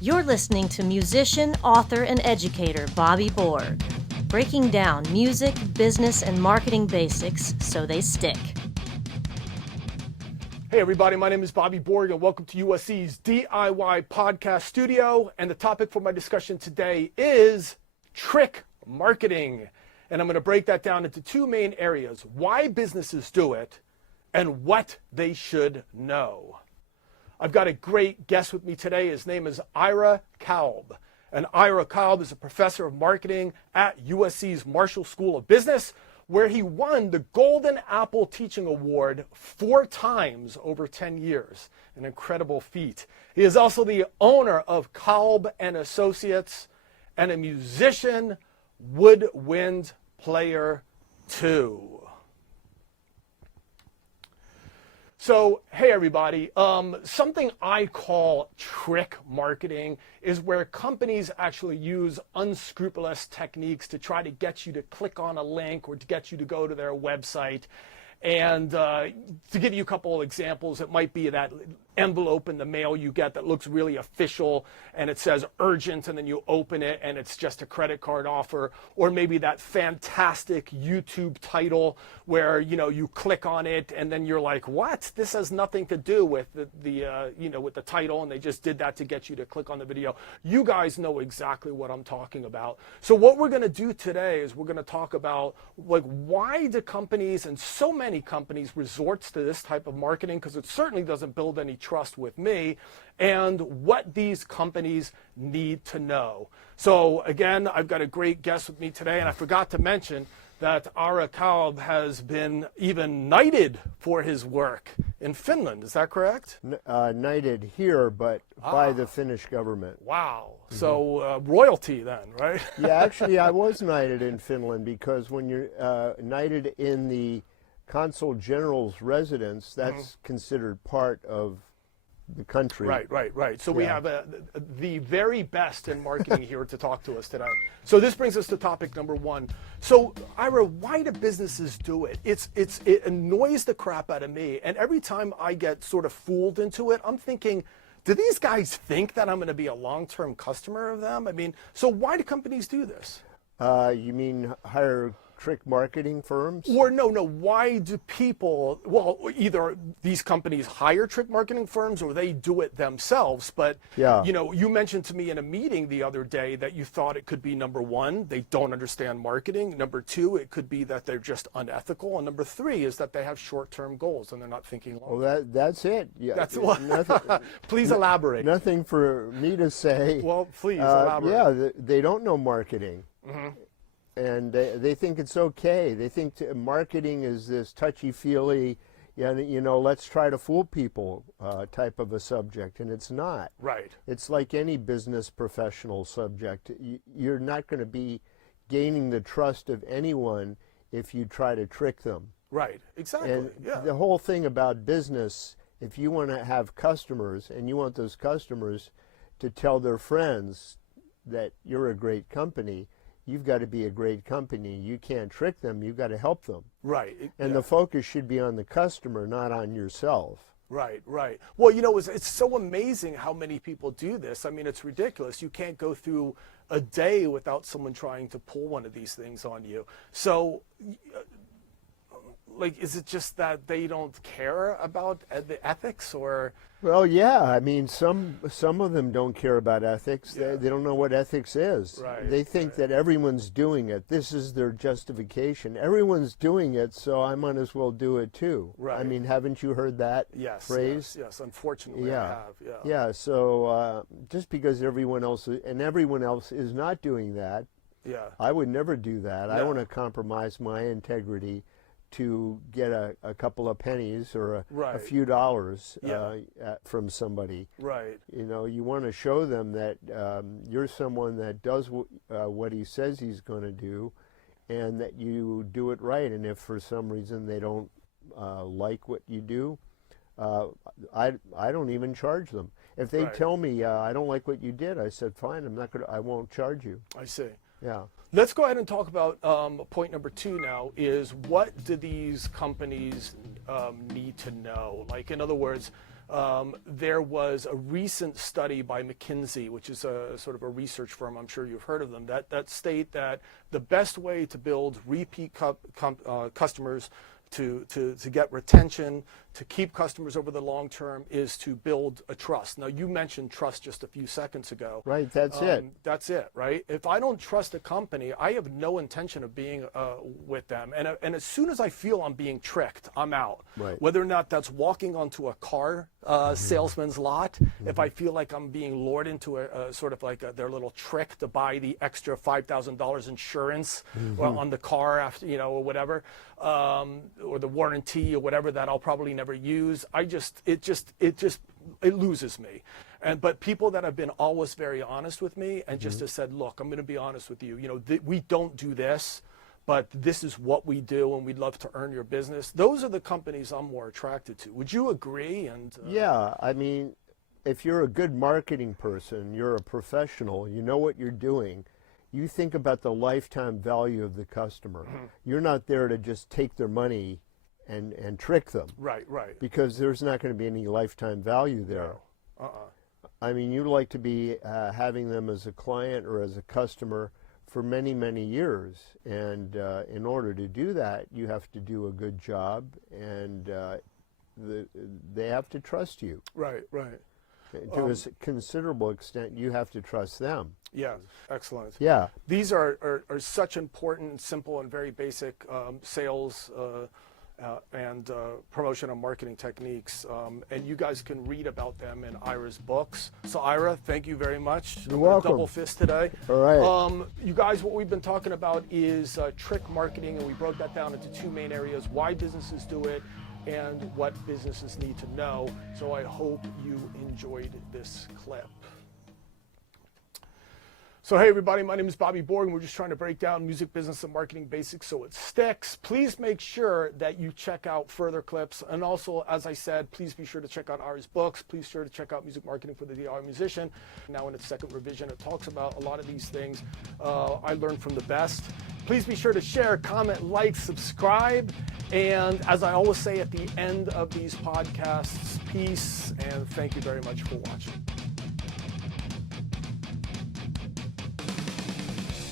You're listening to musician, author, and educator Bobby Borg, breaking down music, business, and marketing basics so they stick. Hey everybody, my name is Bobby Borg and welcome to USC's DIY podcast studio. And the topic for my discussion today is trick marketing. And I'm going to break that down into two main areas: why businesses do it and what they should know. I've got a great guest with me today. His name is Ira Kalb. And Ira Kalb is a professor of marketing at USC's Marshall School of Business, where he won the Golden Apple Teaching Award 4 times over 10 years. An incredible feat. He is also the owner of Kalb and Associates and a musician, woodwind player too. So, hey everybody, something I call trick marketing is where companies actually use unscrupulous techniques to try to get you to click on a link or to get you to go to their website. And to give you a couple of examples, it might be that envelope in the mail you get that looks really official and it says urgent, and then you open it and it's just a credit card offer. Or maybe that fantastic YouTube title where you click on it and then you're like, what? This has nothing to do with with the title, and they just did that to get you to click on the video. You guys know exactly what I'm talking about. So what we're going to do today is we're going to talk about why do companies, and so many companies, resorts to this type of marketing, because it certainly doesn't build any trust with me, and what these companies need to know. So again, I've got a great guest with me today, and I forgot to mention that Ira Kalb has been even knighted for his work in Finland. Is that correct? Knighted here, but by the Finnish government. Wow. So royalty then, right? Yeah, actually I was knighted in Finland, because when you're knighted in the Consul General's residence, that's considered part of the country. Right. So we have the very best in marketing here to talk to us today. So this brings us to topic number 1. So Ira, why do businesses do it? It annoys the crap out of me, and every time I get sort of fooled into it, I'm thinking, do these guys think that I'm going to be a long-term customer of them? I mean, so why do companies do this? You mean hire trick marketing firms? Or no, why do people, either these companies hire trick marketing firms or they do it themselves. But, you mentioned to me in a meeting the other day that you thought it could be, number 1, they don't understand marketing. Number 2, it could be that they're just unethical. And number 3 is that they have short-term goals and they're not thinking long. Well, that's it. Yeah, that's what. Please elaborate. Nothing for me to say. Well, please elaborate. Yeah, they don't know marketing. Mm-hmm. And they think it's okay. They think marketing is this touchy-feely, let's try to fool people type of a subject, and it's not. Right. It's like any business professional subject. You're not going to be gaining the trust of anyone if you try to trick them. Right, exactly. And the whole thing about business, if you want to have customers and you want those customers to tell their friends that you're a great company, you've got to be a great company. You can't trick them. You've got to help them. Right. And the focus should be on the customer, not on yourself. Right. Well, it's so amazing how many people do this. I mean, it's ridiculous. You can't go through a day without someone trying to pull one of these things on you. So, is it just that they don't care about the ethics, or? Well, yeah. I mean, some of them don't care about ethics. Yeah. They don't know what ethics is. Right. They think that everyone's doing it. This is their justification. Everyone's doing it, so I might as well do it too. Right. I mean, haven't you heard that phrase? Yes. Unfortunately, I have. Yeah. So just because everyone else is not doing that, I would never do that. I want to compromise my integrity to get a couple of pennies or a few dollars from somebody. Right. You want to show them that you're someone that does what he says he's going to do, and that you do it right. And if for some reason they don't like what you do, I don't even charge them. If they tell me I don't like what you did, I said fine. I won't charge you. I see. Yeah. Let's go ahead and talk about point number 2 now, is what do these companies need to know? Like, in other words, there was a recent study by McKinsey, which is a sort of a research firm, I'm sure you've heard of them, that state that the best way to build repeat customers, to get retention, to keep customers over the long term, is to build a trust. Now, you mentioned trust just a few seconds ago. Right, that's it. That's it, right? If I don't trust a company, I have no intention of being with them. And as soon as I feel I'm being tricked, I'm out. Right. Whether or not that's walking onto a car salesman's lot, if I feel like I'm being lured into a sort of like their little trick to buy the extra $5,000 insurance on the car after, or whatever, or the warranty or whatever that I'll probably never use. It loses me. But people that have been always very honest with me and just have said, look, I'm going to be honest with you. We don't do this, but this is what we do, and we'd love to earn your business. Those are the companies I'm more attracted to. Would you agree? Yeah, I mean, if you're a good marketing person, you're a professional, you know what you're doing, you think about the lifetime value of the customer. You're not there to just take their money and trick them. Right. Because there's not going to be any lifetime value there. No. I mean, you like to be having them as a client or as a customer for many, many years. And in order to do that, you have to do a good job, and they have to trust you. Right. To a considerable extent, you have to trust them. Yeah, excellent. Yeah. These are such important, simple, and very basic sales and promotion and marketing techniques, and you guys can read about them in Ira's books. So Ira, thank you very much. You're welcome. Double fist today. All right. You guys, what we've been talking about is trick marketing, and we broke that down into two main areas: why businesses do it and what businesses need to know. So I hope you enjoyed this clip. So hey everybody, my name is Bobby Borg, and we're just trying to break down music business and marketing basics so it sticks. Please make sure that you check out further clips, and also, as I said, please be sure to check out Ira's books. Please be sure to check out Music Marketing for the DIY Musician. Now in its second revision, it talks about a lot of these things I learned from the best. Please be sure to share, comment, like, subscribe, and as I always say at the end of these podcasts, peace, and thank you very much for watching.